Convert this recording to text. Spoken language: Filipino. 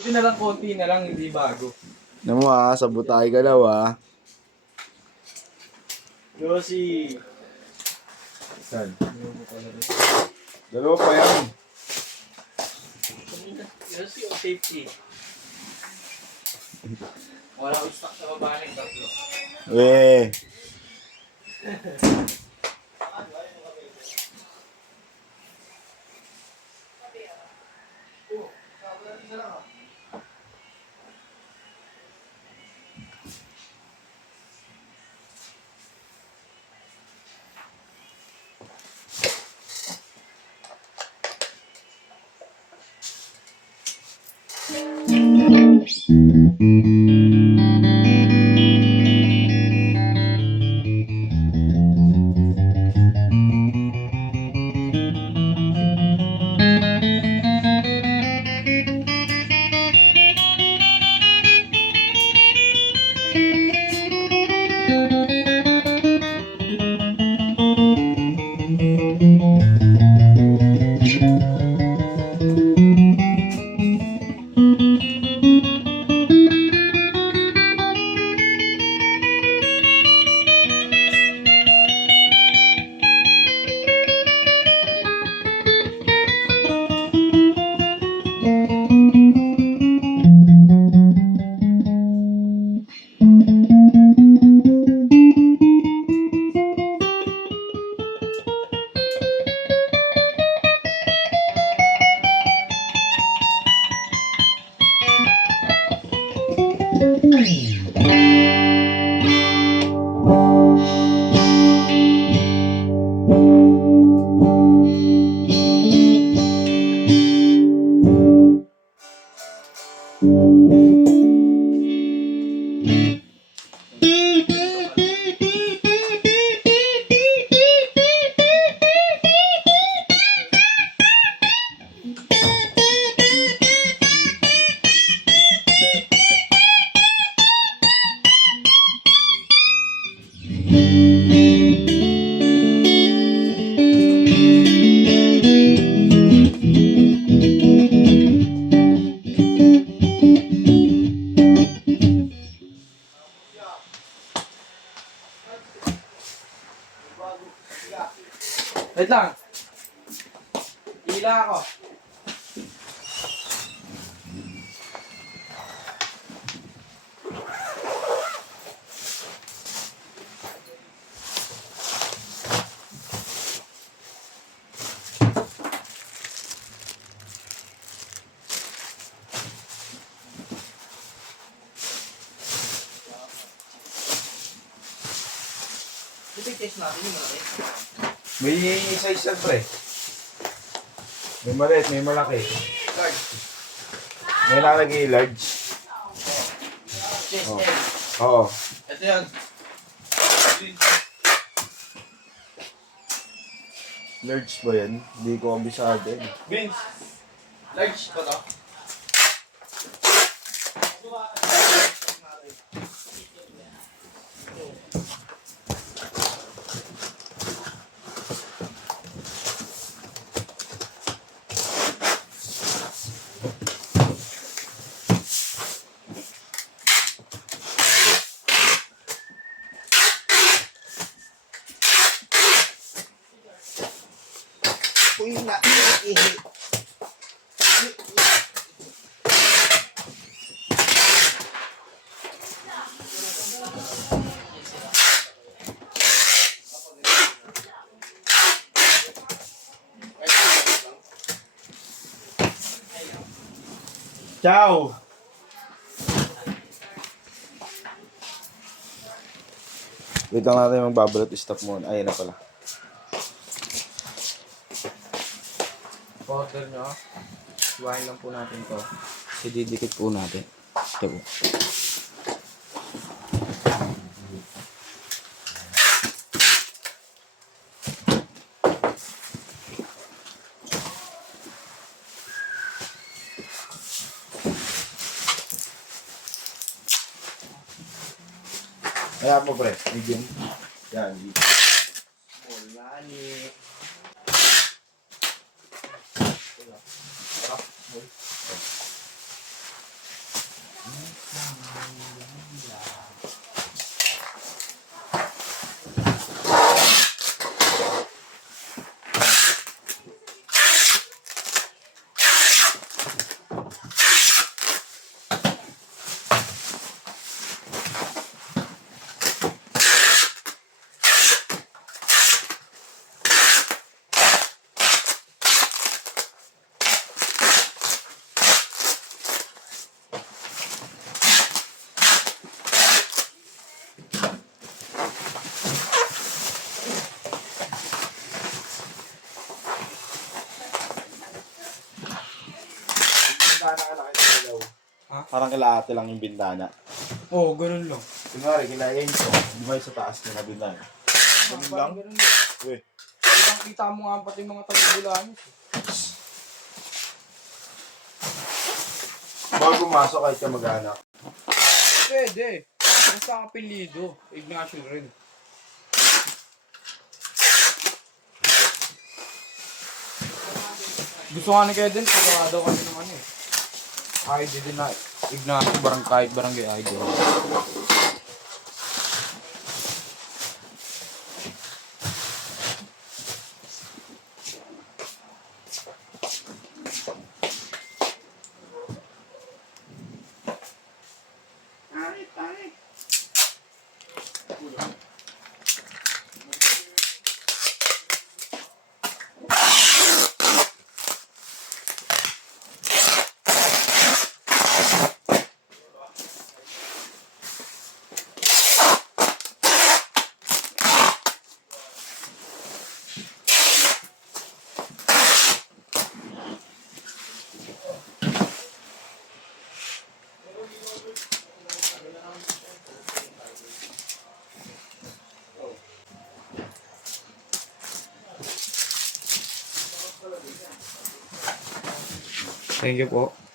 Buti na lang, konti na lang, hindi bago. Ano mo sabot tayo galaw Yossi! Saan? Dalawa pa yan. Yossi o safety? Wala ko stock sa baba ng tatlo. Weh. Wait lang. Hila ako. Ipig-test natin yung malaki. May size yan, pre. May maliit, may malaki. Large. May nakalagay large. Chest Oh. head. Oo. Ito yan. Large ba yan? Hindi ko ambisado eh. Vince. Large ba to? Uy, na. Ciao! Wait lang natin magbabalot. Stop muna. Ayun na pala. Powder nyo. Iwain lang po natin to. Ididikit po natin. Ito po. Ayan mo, pre. Medium. Yan. Wala ni. Bintana ka na kayo ilaw. Parang kalaate lang yung bintana. Oo, ganun lang. Kunwari, kinain ko. Di ba yung sa taas na bintana? Ganun lang? Ganun lang. Uy, Kitang-kita mo nga pati mga taga-Bulanos. Baka pumasok kahit ka mag-anak. Pwede. Basta ang apelido. Ignacio rin. Gusto nga ni Keden, pagkaka daw kami ng ano eh. ID din na Ignacio, barangay ID. Thank you po.